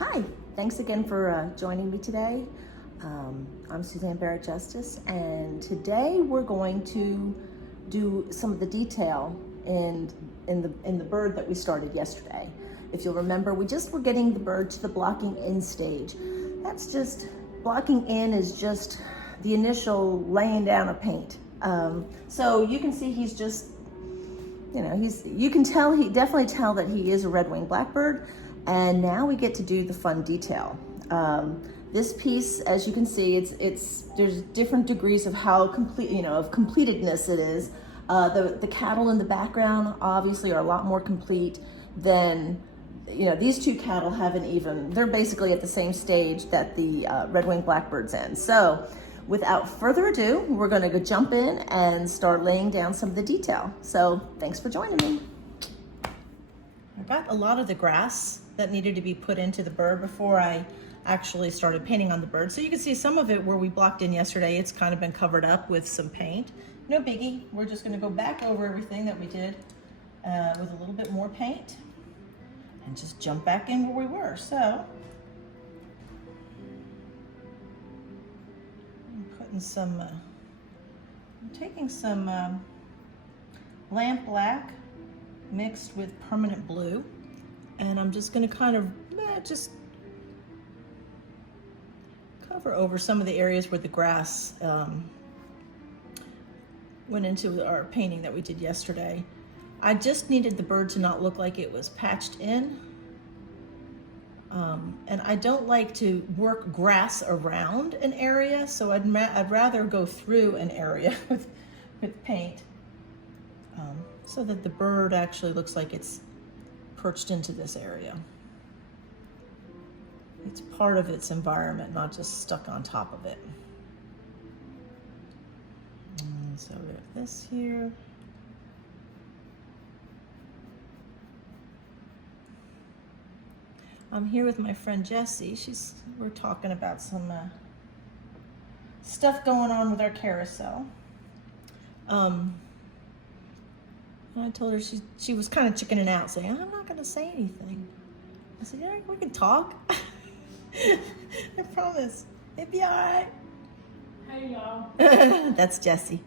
Hi, thanks again for joining me today. I'm Suzanne Barrett Justis, and today we're going to do some of the detail in the bird that we started yesterday. If you'll remember, we just were getting the bird to the blocking in stage. That's just, blocking in is just the initial laying down of paint. So you can see he's just, you can tell, definitely tell that he is a red-winged blackbird. And now we get to do the fun detail. This piece, as you can see, there's different degrees of how complete, of completedness it is. The cattle in the background obviously are a lot more complete than, these two cattle haven't even, they're basically at the same stage that the red-winged blackbird's in. So without further ado, we're gonna go jump in and start laying down some of the detail. So thanks for joining me. I got a lot of the grass that needed to be put into the bird before I actually started painting on the bird. So you can see some of it where we blocked in yesterday, it's kind of been covered up with some paint. No biggie, we're just gonna go back over everything that we did with a little bit more paint and just jump back in where we were. So, I'm taking some lamp black mixed with permanent blue, and I'm just going to kind of just cover over some of the areas where the grass went into our painting that we did yesterday. I just needed the bird to not look like it was patched in, and I don't like to work grass around an area, so I'd rather go through an area with paint. So that the bird actually looks like it's perched into this area. It's part of its environment, not just stuck on top of it. And so we have this here. I'm here with my friend Jessie. We're talking about some stuff going on with our carousel. I told her she was kind of chickening out, saying, I'm not going to say anything. I said, yeah, we can talk. I promise. It'd be all right. Hey, y'all. That's Jessie.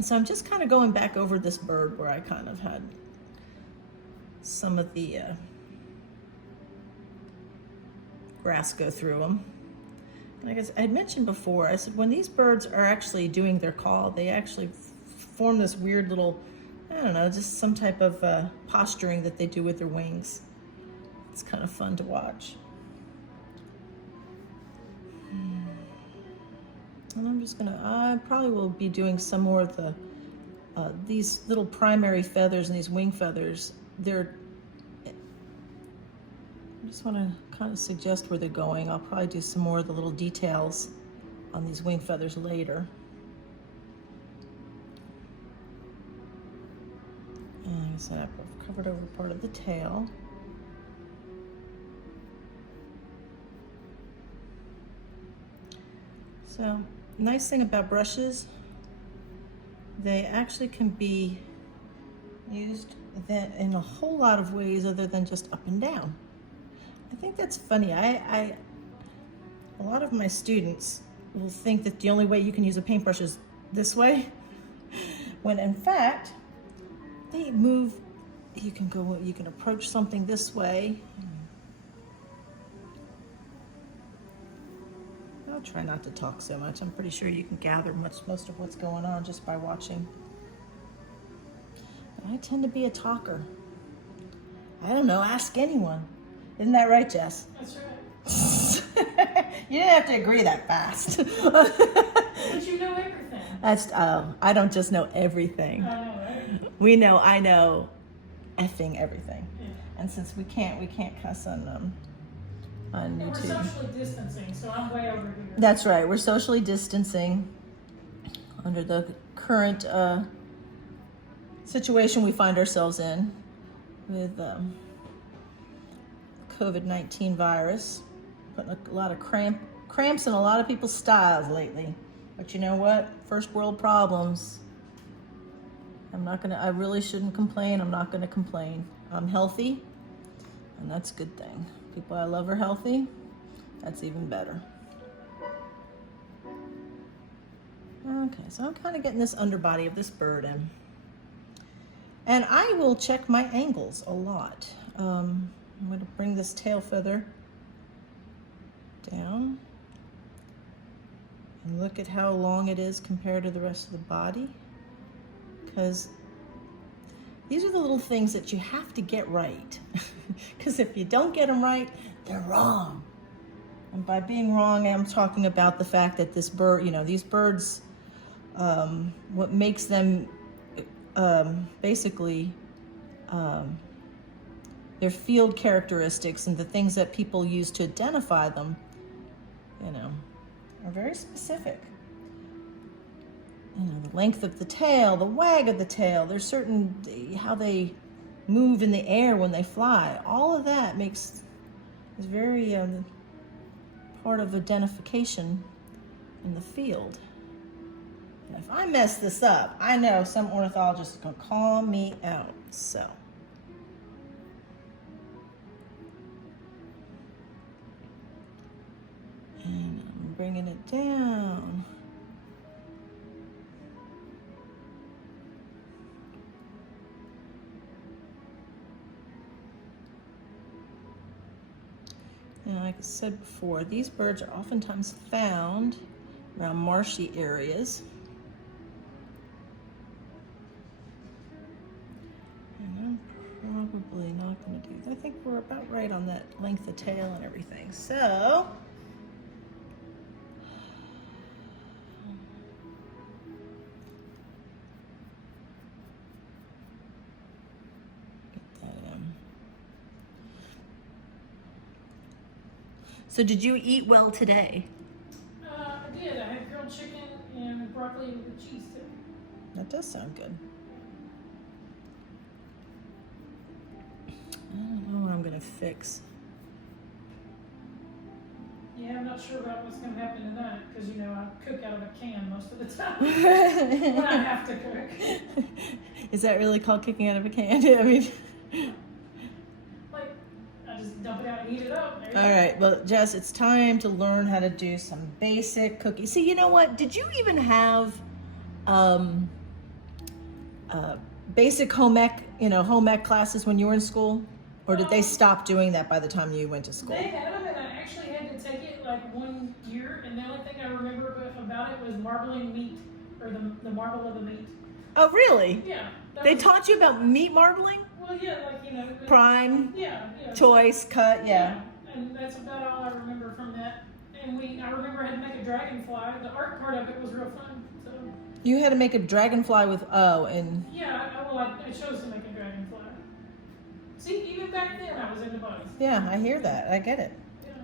So I'm just kind of going back over this bird where I kind of had some of the grass go through them. And I guess I had mentioned before, I said when these birds are actually doing their call, they actually form this weird little, I don't know, just some type of posturing that they do with their wings. It's kind of fun to watch. And I'm just gonna, I probably will be doing some more of the, these little primary feathers and these wing feathers, I just wanna kind of suggest where they're going. I'll probably do some more of the little details on these wing feathers later. Like I said, I've covered over part of the tail. So, nice thing about brushes, they actually can be used in a whole lot of ways other than just up and down. I think that's funny. A lot of my students will think that the only way you can use a paintbrush is this way, when in fact, they move, you can approach something this way. I'll try not to talk so much. I'm pretty sure you can gather most of what's going on just by watching. But I tend to be a talker. I don't know, ask anyone. Isn't that right, Jess? That's right. You didn't have to agree that fast. But you know everything. I don't just know everything. I know, right? I know effing everything. Yeah. And since we can't cuss on YouTube. We're socially distancing, so I'm way over here. That's right, we're socially distancing under the current situation we find ourselves in with COVID-19 virus, putting a lot of cramps in a lot of people's styles lately. But you know what? First world problems. I really shouldn't complain. I'm not gonna complain. I'm healthy. And that's a good thing. People I love are healthy. That's even better. Okay, so I'm kind of getting this underbody of this bird in. And I will check my angles a lot. I'm going to bring this tail feather down and look at how long it is compared to the rest of the body, because these are the little things that you have to get right. Because if you don't get them right, they're wrong. And by being wrong, I'm talking about the fact that this bird, you know, these birds, what makes them basically their field characteristics and the things that people use to identify them, you know, are very specific. You know, the length of the tail, the wag of the tail, there's certain, how they move in the air when they fly. All of that is very part of identification in the field. And if I mess this up, I know some ornithologist is going to call me out. So. And I'm bringing it down. And like I said before, these birds are oftentimes found around marshy areas. And I'm probably not going to do that. I think we're about right on that length of tail and everything. So, so did you eat well today? I did. I had grilled chicken and broccoli with cheese too. That does sound good. I don't know what I'm gonna fix. Yeah, I'm not sure about what's going to happen tonight because, you know, I cook out of a can most of the time when I have to cook. Is that really called cooking out of a can? I mean, Like, I just dump it out and heat it up. There you all go. right, well, Jess, it's time to learn how to do some basic cooking. See, you know what? Did you even have basic home ec classes when you were in school? Or did they stop doing that by the time you went to school? They had them, and I actually had to take it like 1 year, and the only thing I remember about it was marbling meat, or the marble of the meat. Oh, really? Yeah. They taught you about meat marbling? Well, yeah, like, you know. Prime, Yeah. choice, cut, yeah. And that's about all I remember from that. And I remember I had to make a dragonfly. The art part of it was real fun. So. You had to make a dragonfly with and Yeah, I chose to make a dragonfly. See, even back then I was into bugs. yeah, I hear that. I get it. Yeah.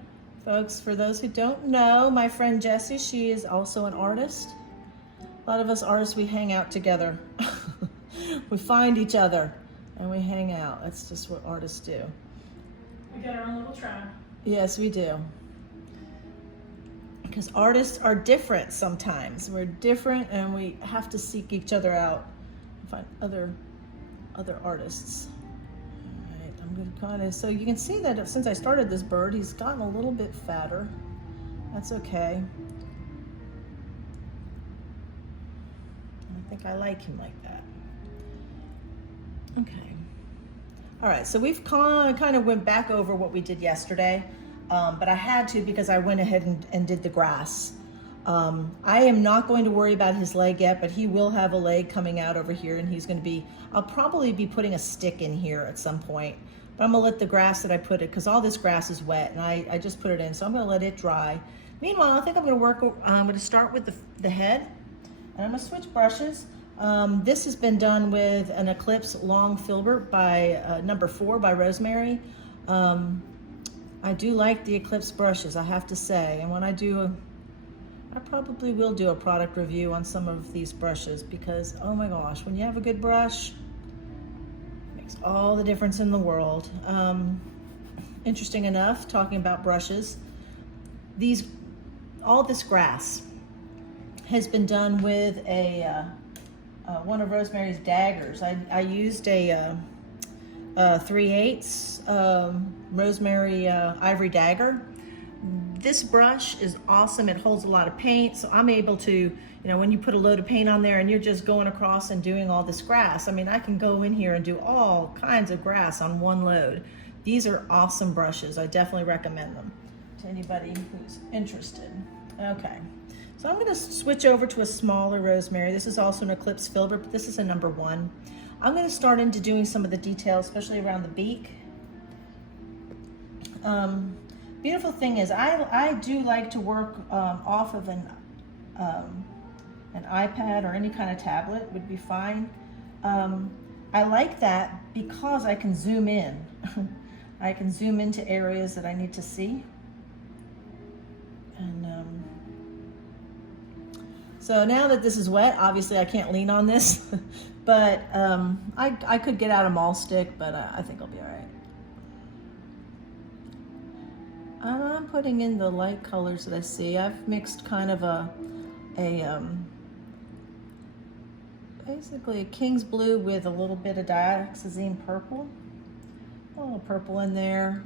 Folks, for those who don't know, my friend Jessie, she is also an artist. A lot of us artists, we hang out together. We find each other and we hang out. That's just what artists do. We got our own little tribe. Yes, we do. Because artists are different sometimes. We're different and we have to seek each other out and find other artists. All right, I'm going to kind of, so you can see that since I started this bird, he's gotten a little bit fatter. That's okay. I think I like him like that. Okay. All right, so we've kind of went back over what we did yesterday, but I had to because I went ahead and did the grass. I am not going to worry about his leg yet, but he will have a leg coming out over here, and he's going to be, I'll probably be putting a stick in here at some point, but I'm going to let the grass that I put it, because all this grass is wet, and I just put it in, so I'm going to let it dry. Meanwhile, I think I'm going to start with the head, and I'm going to switch brushes. This has been done with an Eclipse Long Filbert by number 4 by Rosemary. I do like the Eclipse brushes, I have to say, and when I probably will do a product review on some of these brushes because, oh my gosh, when you have a good brush, it makes all the difference in the world. Interesting enough, talking about brushes, all this grass has been done with one of Rosemary's daggers. I used a 3/8 rosemary ivory dagger. This brush is awesome. It holds a lot of paint, so I'm able to, you know, when you put a load of paint on there and you're just going across and doing all this grass, I mean, I can go in here and do all kinds of grass on one load. These are awesome brushes. I definitely recommend them to anybody who's interested. Okay, so I'm gonna switch over to a smaller rosemary. This is also an Eclipse Filbert, but this is a number 1. I'm gonna start into doing some of the details, especially around the beak. Beautiful thing is I do like to work off of an iPad or any kind of tablet would be fine. I like that because I can zoom in. I can zoom into areas that I need to see. And so now that this is wet, obviously I can't lean on this, but I could get out a maul stick, but I think I'll be all right. I'm putting in the light colors that I see. I've mixed kind of basically a king's blue with a little bit of dioxazine purple. A little purple in there.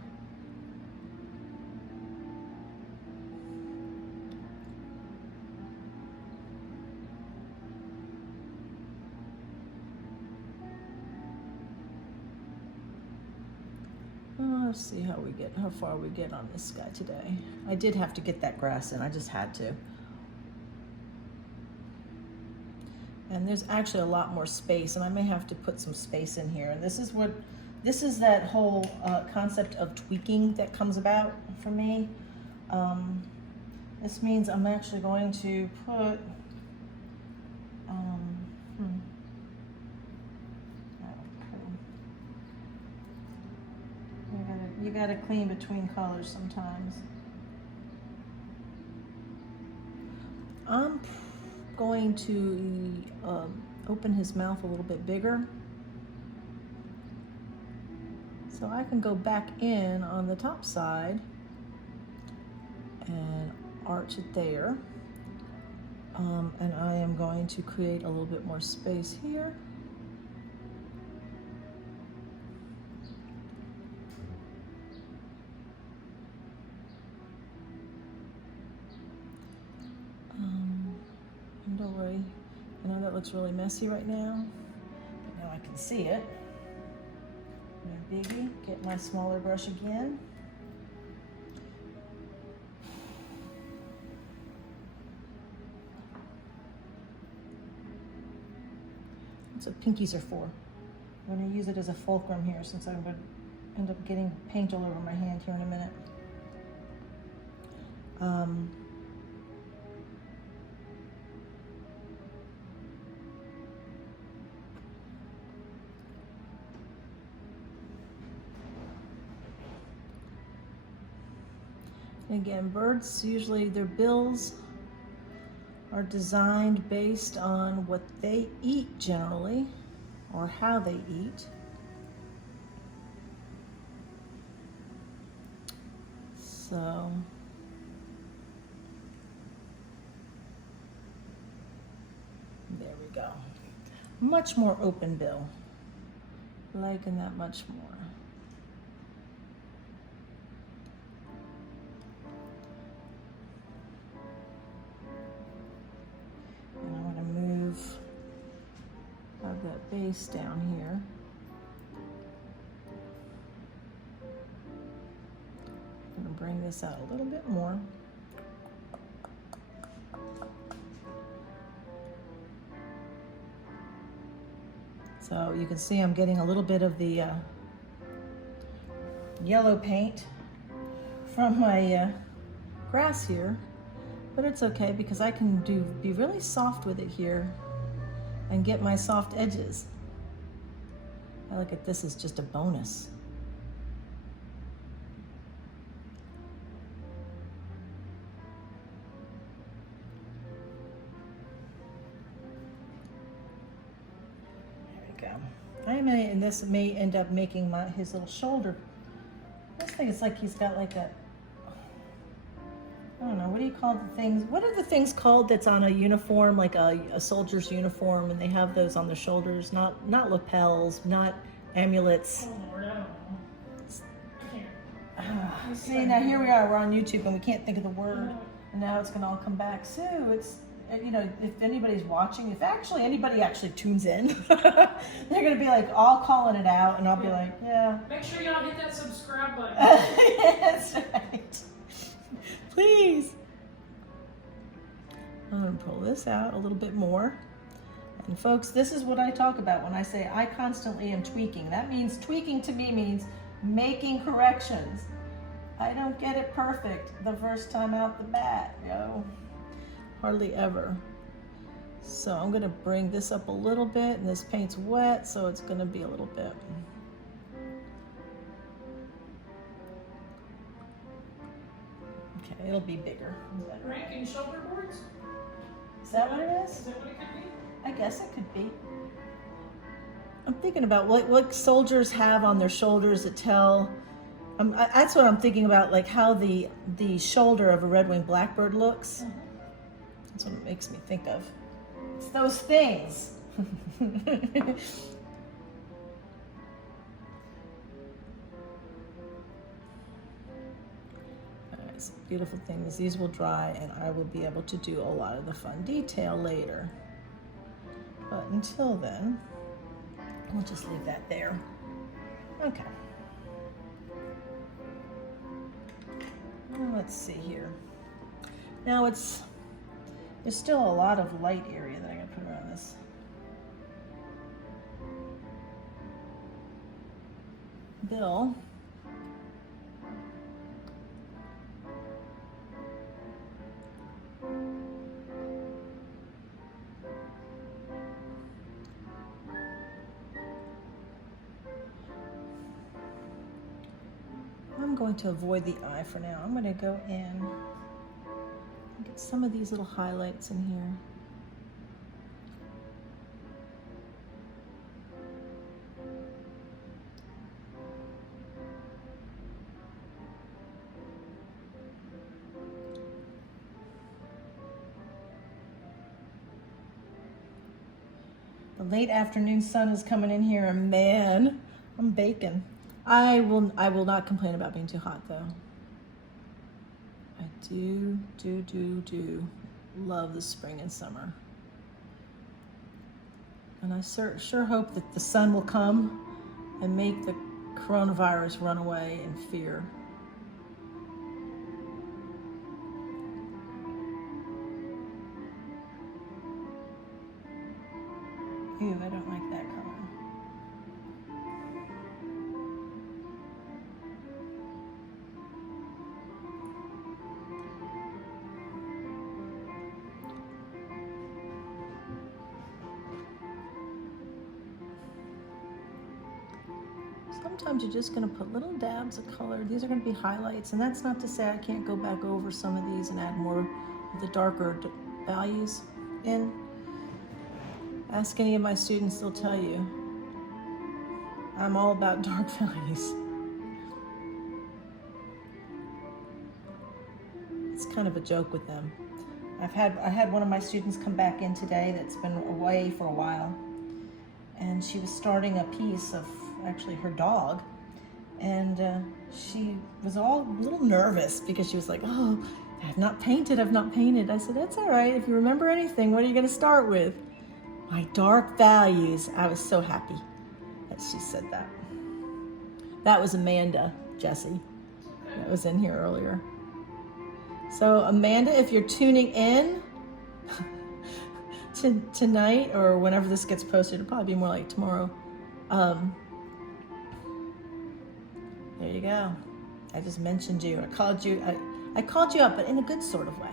Let's see how far we get on this guy today. I did have to get that grass in, I just had to. And there's actually a lot more space, and I may have to put some space in here. And this is that whole concept of tweaking that comes about for me. This means I'm actually going to put, you gotta clean between colors sometimes. I'm going to open his mouth a little bit bigger so I can go back in on the top side and arch it there. And I am going to create a little bit more space here. Don't worry, I know that looks really messy right now, but now I can see it. No biggie, get my smaller brush again. That's what pinkies are for. I'm going to use it as a fulcrum here since I'm going to end up getting paint all over my hand here in a minute. Again, birds, usually their bills are designed based on what they eat generally, or how they eat. So, there we go. Much more open bill. Liking that much more. That base down here. I'm going to bring this out a little bit more. So you can see I'm getting a little bit of the yellow paint from my grass here, but it's okay because I can be really soft with it here and get my soft edges. I look at this as just a bonus. There we go. And this may end up making his little shoulder. This thing is like he's got like a, I don't know, what do you call the things? What are the things called that's on a uniform, like a soldier's uniform, and they have those on their shoulders? Not lapels, not amulets. Oh, See, now here we are, we're on YouTube and we can't think of the word, and now it's gonna all come back. Sue, it's, you know, if anybody's watching, if actually anybody actually tunes in, they're gonna be like all calling it out, and I'll be like, yeah. Make sure y'all hit that subscribe button. That's right. Please. I'm gonna pull this out a little bit more. And folks, this is what I talk about when I say I constantly am tweaking. That means tweaking to me means making corrections. I don't get it perfect the first time out the bat, you know, hardly ever. So I'm gonna bring this up a little bit, and this paint's wet, so it's gonna be a little bit. Okay, it'll be bigger. Ranking shoulder boards? Is that what it is? Is that what it could be? I guess it could be. I'm thinking about what soldiers have on their shoulders that tell. That's what I'm thinking about, like how the shoulder of a red-winged blackbird looks. Mm-hmm. That's what it makes me think of. It's those things. It's beautiful things. These will dry, and I will be able to do a lot of the fun detail later. But until then, we'll just leave that there. Okay. Well, let's see here. Now there's still a lot of light area that I'm gonna put around this. Bill. I'm going to avoid the eye for now. I'm going to go in and get some of these little highlights in here. The late afternoon sun is coming in here, and man, I'm baking. I will not complain about being too hot, though. I do love the spring and summer. And I sure hope that the sun will come and make the coronavirus run away in fear. Ew, I don't like that color. Sometimes you're just going to put little dabs of color. These are going to be highlights, and that's not to say I can't go back over some of these and add more of the darker values in. Ask any of my students, they'll tell you. I'm all about dark values. It's kind of a joke with them. I had one of my students come back in today that's been away for a while, and she was starting a piece of actually her dog, and she was all a little nervous because she was like, oh, I've not painted. I said, that's all right. If you remember anything, what are you going to start with? My dark values. I was so happy that she said that. That was Amanda, Jesse. That was in here earlier. So Amanda, if you're tuning in tonight or whenever this gets posted, it'll probably be more like tomorrow. There you go. I just mentioned you. I called you up, but in a good sort of way.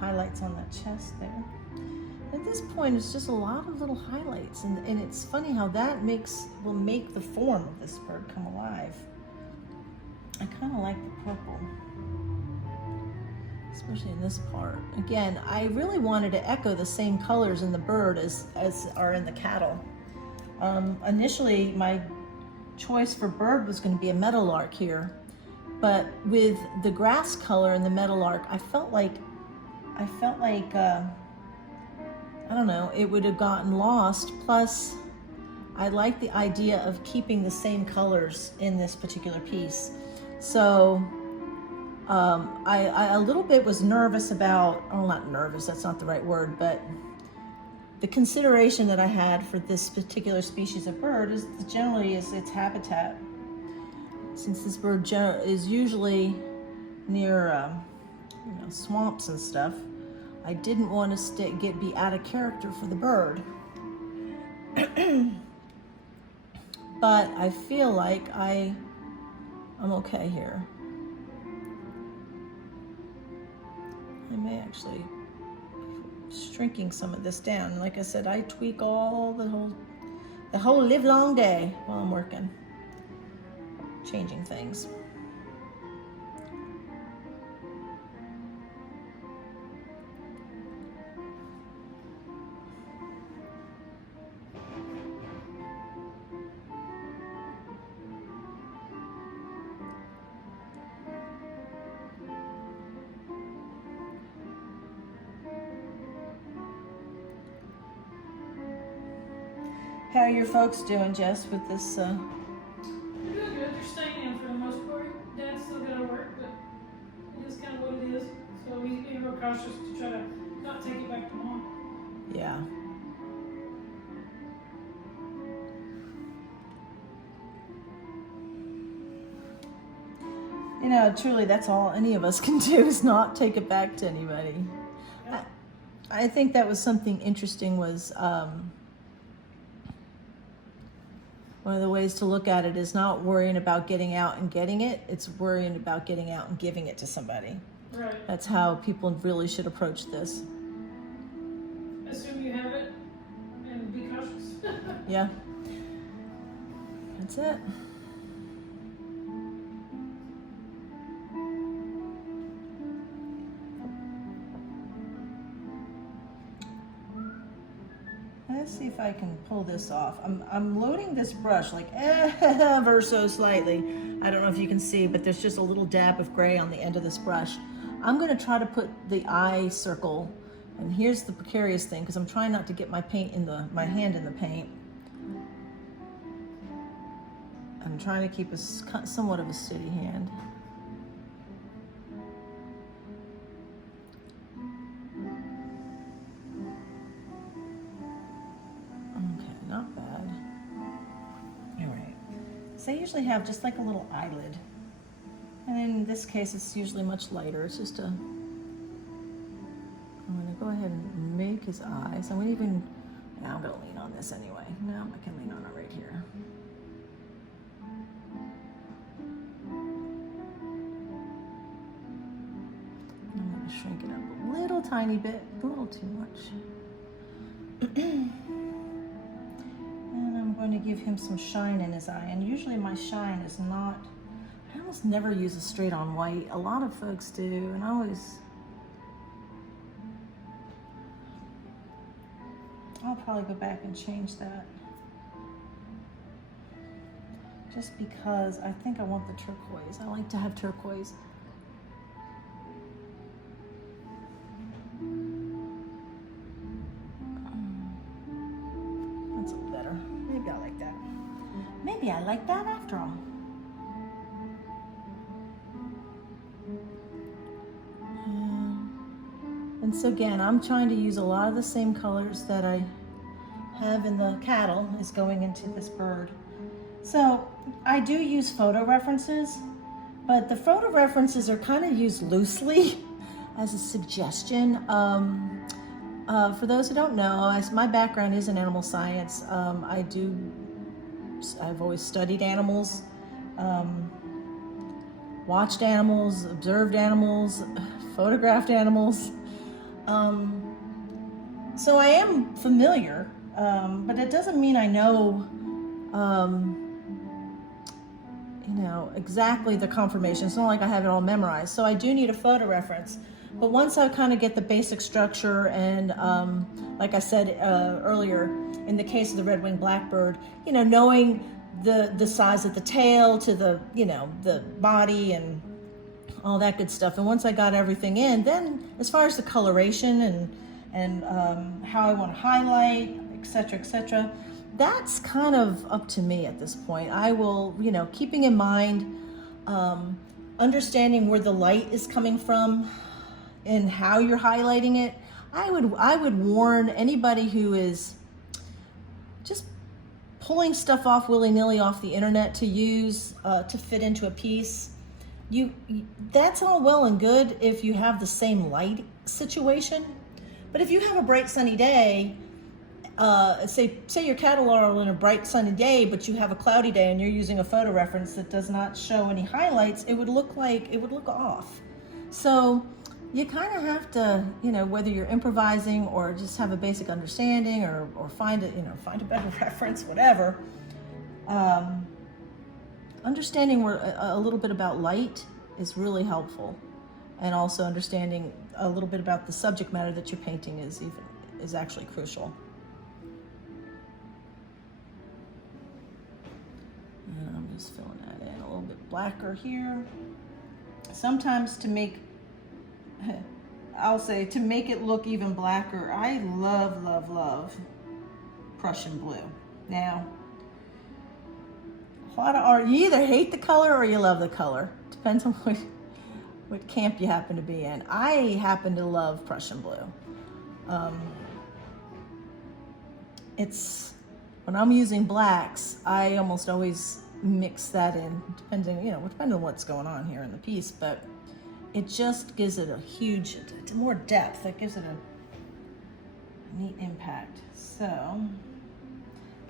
Highlights on that chest there. At this point, it's just a lot of little highlights, and it's funny how that will make the form of this bird come alive. I kind of like the purple. especially in this part. Again, I really wanted to echo the same colors in the bird as are in the cattle. Initially, my choice for bird was going to be a meadowlark here, but with the grass color in the meadowlark, I felt like I don't know, it would have gotten lost. Plus, I like the idea of keeping the same colors in this particular piece. So I a little bit was nervous about, oh, not nervous, that's not the right word, but the consideration that I had for this particular species of bird is generally its habitat. Since this bird is usually near swamps and stuff, I didn't want to be out of character for the bird. But I feel like I'm okay here. I may actually shrinking some of this down. Like I said, I tweak all the whole live long day while I'm working, changing things. How are your folks doing, Jess, with this? They're doing good. They're staying in for the most part. Dad's still got to work, but it is kind of what it is. So he's being real cautious to try to not take it back to mom. Yeah. You know, truly, that's all any of us can do is not take it back to anybody. Yeah. I think that was something interesting was one of the ways to look at it is not worrying about getting out and getting it. It's worrying about getting out and giving it to somebody. Right. That's how people really should approach this. Assume you have it and be cautious. Yeah. That's it. Let's see if I can pull this off. I'm loading this brush like ever so slightly. I don't know if you can see, but there's just a little dab of gray on the end of this brush. I'm going to try to put the eye circle, and here's the precarious thing, because I'm trying not to get my paint in my hand in the paint. I'm trying to keep somewhat of a steady hand. Not bad. All right. So I usually have just like a little eyelid. And in this case, it's usually much lighter. It's just I'm going to go ahead and make his eyes. I'm going to I'm going to lean on this anyway. No, I can lean on it right here. I'm going to shrink it up a little tiny bit, a little too much. And I'm going to give him some shine in his eye. And usually my shine is not, I almost never use a straight on white. A lot of folks do, and I'll probably go back and change that. Just because I think I want the turquoise. I like to have turquoise. That's a little better. Maybe I like that. Maybe I like that after all. And so again, I'm trying to use a lot of the same colors that I have in the cattle is going into this bird. So I do use photo references, but the photo references are kind of used loosely as a suggestion. For those who don't know, my background is in animal science. I've always studied animals, watched animals, observed animals, photographed animals. So I am familiar, but it doesn't mean I know, exactly the conformation. It's not like I have it all memorized. So I do need a photo reference. But once I kind of get the basic structure and like I said earlier, in the case of the red-winged blackbird, you know, knowing the size of the tail to the, you know, the body and all that good stuff. And once I got everything in, then as far as the coloration and how I want to highlight, etc., that's kind of up to me at this point. I will, you know, keeping in mind, understanding where the light is coming from and how you're highlighting it. I would warn anybody who is just pulling stuff off willy-nilly off the internet to use to fit into a piece. That's all well and good if you have the same light situation, but if you have a bright sunny day, say you're cataloging a bright sunny day, but you have a cloudy day and you're using a photo reference that does not show any highlights, it would look off. So you kind of have to, you know, whether you're improvising or just have a basic understanding or find a better reference, whatever. Understanding a little bit about light is really helpful, and also understanding a little bit about the subject matter that you're painting is actually crucial. And I'm just filling that in a little bit blacker here. Sometimes to make it look even blacker, I love Prussian blue. Now, a lot of art, you either hate the color or you love the color. Depends on what camp you happen to be in. I happen to love Prussian blue. It's, when I'm using blacks, I almost always mix that in, depending on what's going on here in the piece, but it just gives it a huge, more depth. It gives it a neat impact. So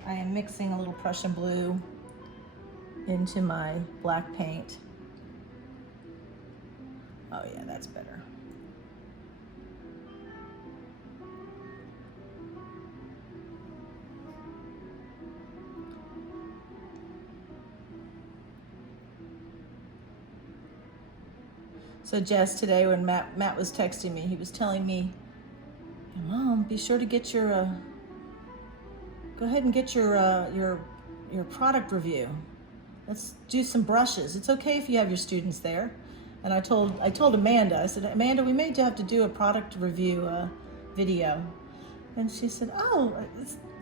I am mixing a little Prussian blue into my black paint. Oh yeah, that's better. So Jess, today when Matt was texting me, he was telling me, Mom, be sure to get your, go ahead and get your product review. Let's do some brushes. It's okay if you have your students there. And I told Amanda, I said, Amanda, we may have to do a product review video. And she said, oh,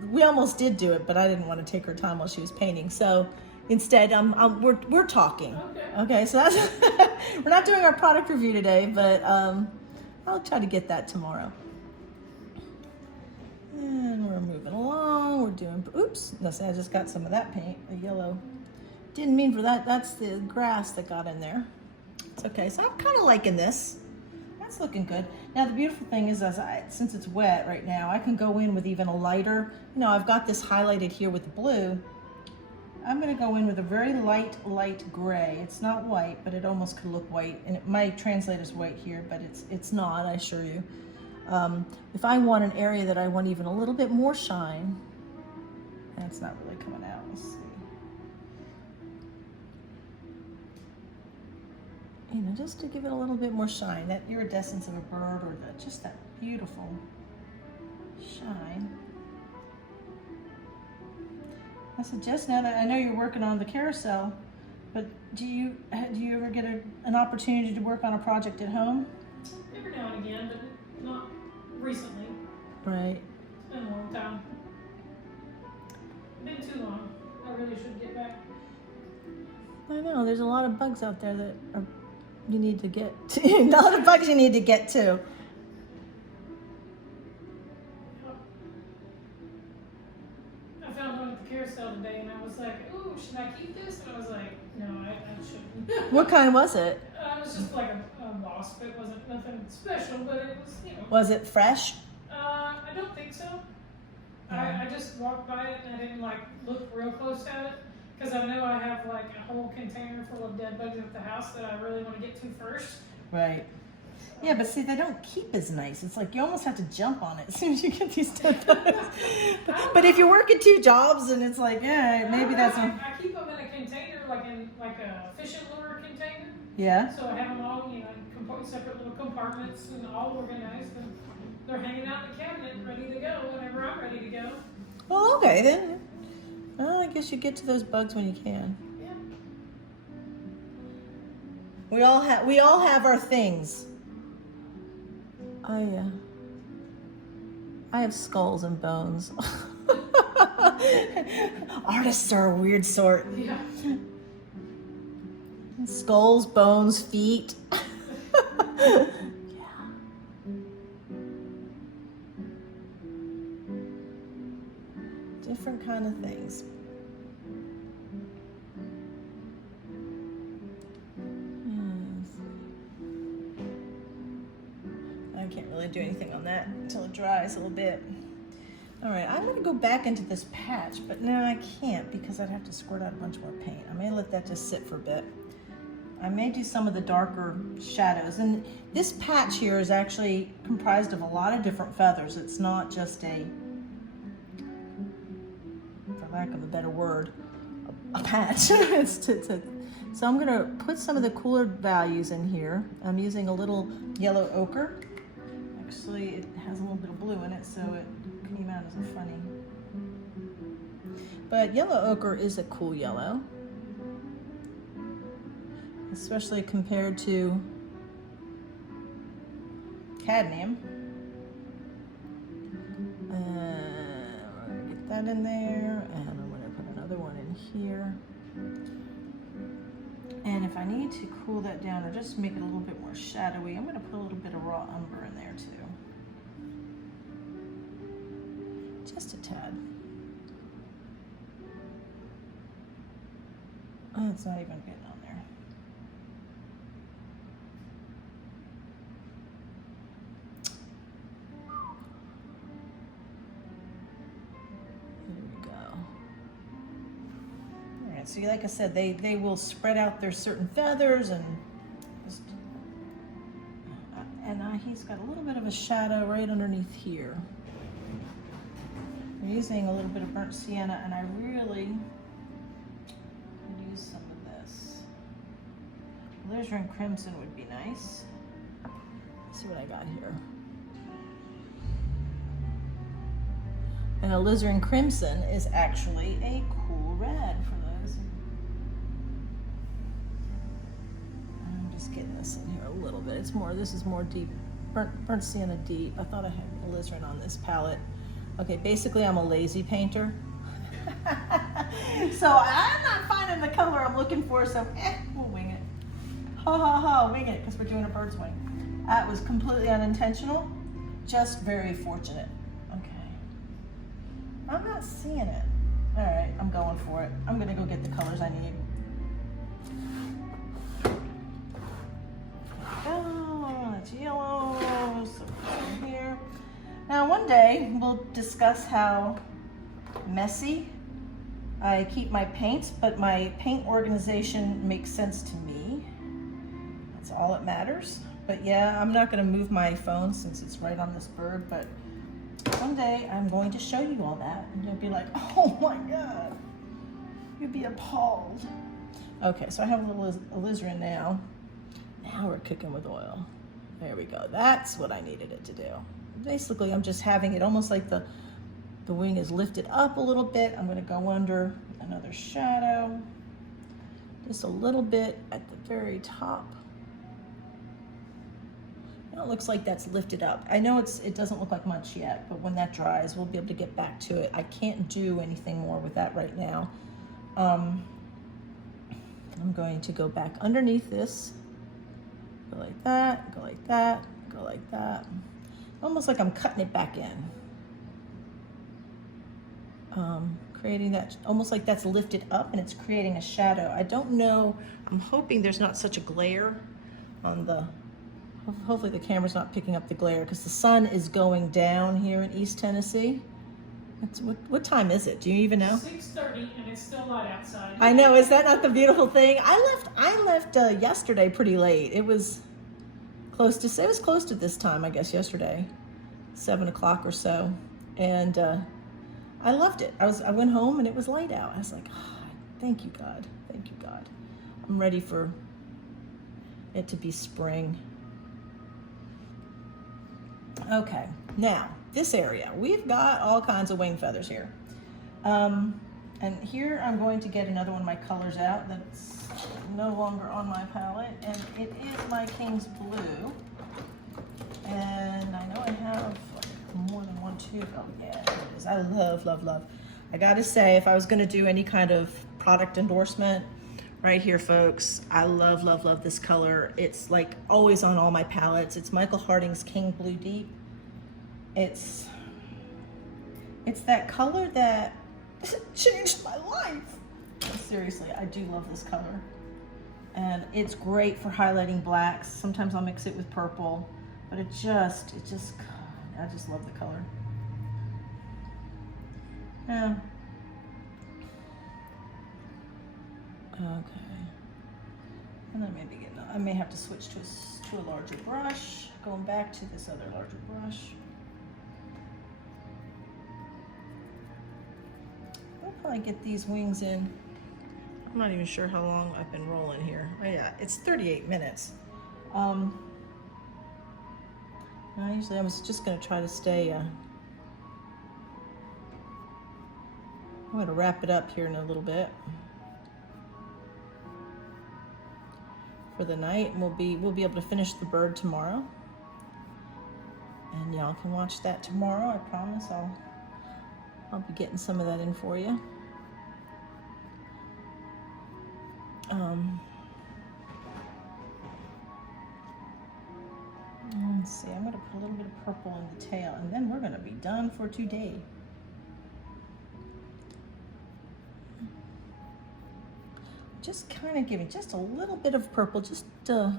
we almost did do it, but I didn't want to take her time while she was painting. So instead, we're talking. Okay, so that's we're not doing our product review today, but I'll try to get that tomorrow. And we're moving along. We're doing, oops, no, see, I just got some of that paint, the yellow. Didn't mean for that. That's the grass that got in there. It's okay. So I'm kind of liking this. That's looking good. Now the beautiful thing is, since it's wet right now, I can go in with even a lighter. You know, I've got this highlighted here with the blue. I'm going to go in with a very light gray. It's not white, but it almost could look white, and it might translate as white here, but it's not, I assure you. If I want an area that I want even a little bit more shine, and it's not really coming out. Let's see. You know, just to give it a little bit more shine, that iridescence of a bird, or just that beautiful shine. I suggest, now that I know you're working on the carousel, but do you ever get an opportunity to work on a project at home? Every now and again, but not recently. Right. It's been a long time. Been too long. I really should get back. I know, there's a lot of bugs out there that you need to get to. A lot of bugs you need to get to. I found one at the carousel today, and I was like, "Ooh, should I keep this?" And I was like, "No, I shouldn't." What kind was it? It was just like a wasp. It wasn't nothing special, but it was, you know. Was it fresh? I don't think so. I just walked by it and I didn't look real close at it, because I know I have a whole container full of dead bugs at the house that I really want to get to first. Right. Yeah, but see, they don't keep as nice. It's like you almost have to jump on it as soon as you get these dead bugs. But if you're working 2 jobs and it's like, yeah, maybe that's I keep them in a container, like a fishing lure container. Yeah. So I have them all, separate little compartments and all organized, and they're hanging out in the cabinet, ready to go whenever I'm ready to go. Well, okay then. Well, I guess you get to those bugs when you can. Yeah. We all have our things. I have skulls and bones. Artists are a weird sort. Yeah. Skulls, bones, feet. Yeah. Different kind of things. I can't really do anything on that until it dries a little bit. All right, I'm gonna go back into this patch, but no, I can't because I'd have to squirt out a bunch more paint. I may let that just sit for a bit. I may do some of the darker shadows. And this patch here is actually comprised of a lot of different feathers. It's not just a, for lack of a better word, a patch. So I'm gonna put some of the cooler values in here. I'm using a little yellow ochre. Actually, it has a little bit of blue in it, so it came out as a funny. But yellow ochre is a cool yellow, especially compared to cadmium. We're gonna get that in there, and I'm gonna put another one in here. And if I need to cool that down or just make it a little bit more shadowy, I'm gonna put a little bit of raw umber in there too. Just a tad. Oh, it's not even getting on there. There we go. All right, so like I said, they will spread out their certain feathers and just, he's got a little bit of a shadow right underneath here. I'm using a little bit of burnt sienna, and I really could use some of this. Alizarin crimson would be nice. Let's see what I got here. And alizarin crimson is actually a cool red for those. I'm just getting this in here a little bit. It's more. This is more deep, burnt sienna deep. I thought I had alizarin on this palette. Okay, basically I'm a lazy painter. So I'm not finding the color I'm looking for, so we'll wing it. Ha ha ha, wing it, because we're doing a bird's wing. That was completely unintentional, just very fortunate. Okay. I'm not seeing it. All right, I'm going for it. I'm gonna go get the colors I need. Oh, that's yellow, so in here. Now one day we'll discuss how messy I keep my paints, but my paint organization makes sense to me. That's all that matters. But yeah, I'm not gonna move my phone since it's right on this bird, but one day I'm going to show you all that and you'll be like, oh my God, you'd be appalled. Okay, so I have a little alizarin now. Now we're cooking with oil. There we go, that's what I needed it to do. Basically, I'm just having it almost like the wing is lifted up a little bit. I'm gonna go under another shadow, just a little bit at the very top. Now it looks like that's lifted up. I know it doesn't look like much yet, but when that dries, we'll be able to get back to it. I can't do anything more with that right now. I'm going to go back underneath this, go like that, go like that, go like that. Almost like I'm cutting it back in. Creating that, almost like that's lifted up and it's creating a shadow. I don't know, I'm hoping there's not such a glare on the, hopefully the camera's not picking up the glare because the sun is going down here in East Tennessee. What time is it? Do you even know? 6:30 and it's still light outside. I know, is that not the beautiful thing? I left yesterday pretty late. It was close to this time, I guess, yesterday, 7 o'clock or so. And I loved it. I went home and it was light out. I was like, oh, thank you, God. Thank you, God. I'm ready for it to be spring. Okay, now this area, we've got all kinds of wing feathers here. And here I'm going to get another one of my colors out that's no longer on my palette, and it is my King's Blue. And I know I have more than one tube. Oh yeah, it is. I love, love, love. I gotta say, if I was gonna do any kind of product endorsement, right here, folks, I love, love, love this color. It's like always on all my palettes. It's Michael Harding's King Blue Deep. It's that color that changed my life. Seriously, I do love this color. And it's great for highlighting blacks. Sometimes I'll mix it with purple, but I just love the color. Yeah. Okay. And then maybe I may have to switch to a larger brush. Going back to this other larger brush. I'll probably get these wings in. I'm not even sure how long I've been rolling here. Oh yeah, it's 38 minutes. I was just gonna try to stay, I'm gonna wrap it up here in a little bit for the night, and we'll be able to finish the bird tomorrow. And y'all can watch that tomorrow, I promise. I'll be getting some of that in for you. Let's see, I'm gonna put a little bit of purple in the tail, and then we're gonna be done for today. Just kind of giving just a little bit of purple, just, ooh,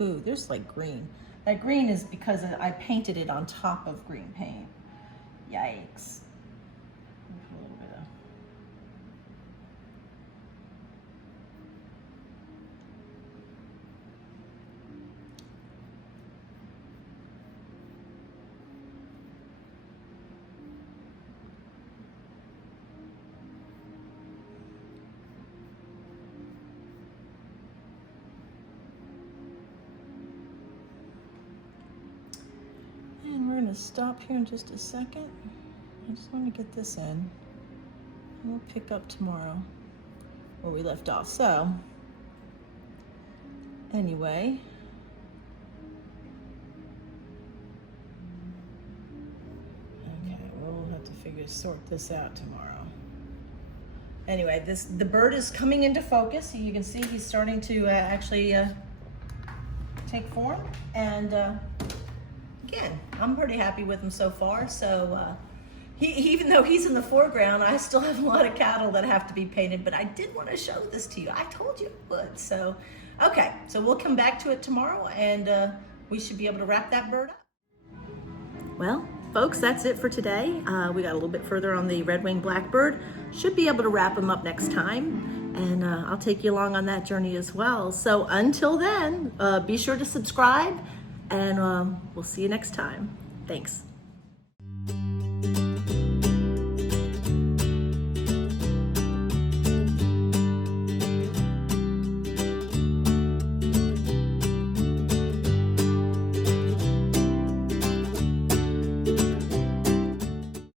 there's like green. That green is because I painted it on top of green paint. Yikes. A little bit of. And we're going to stop here in just a second. I just want to get this in. And we'll pick up tomorrow where we left off. So, anyway. Okay, we'll have to sort this out tomorrow. Anyway, the bird is coming into focus. You can see he's starting to actually take form. And again, I'm pretty happy with him so far. So even though he's in the foreground, I still have a lot of cattle that have to be painted, but I did want to show this to you. I told you I would. So, okay, so we'll come back to it tomorrow, and we should be able to wrap that bird up. Well, folks, that's it for today. We got a little bit further on the red-winged blackbird. Should be able to wrap him up next time, and I'll take you along on that journey as well. So until then, be sure to subscribe, and we'll see you next time. Thanks.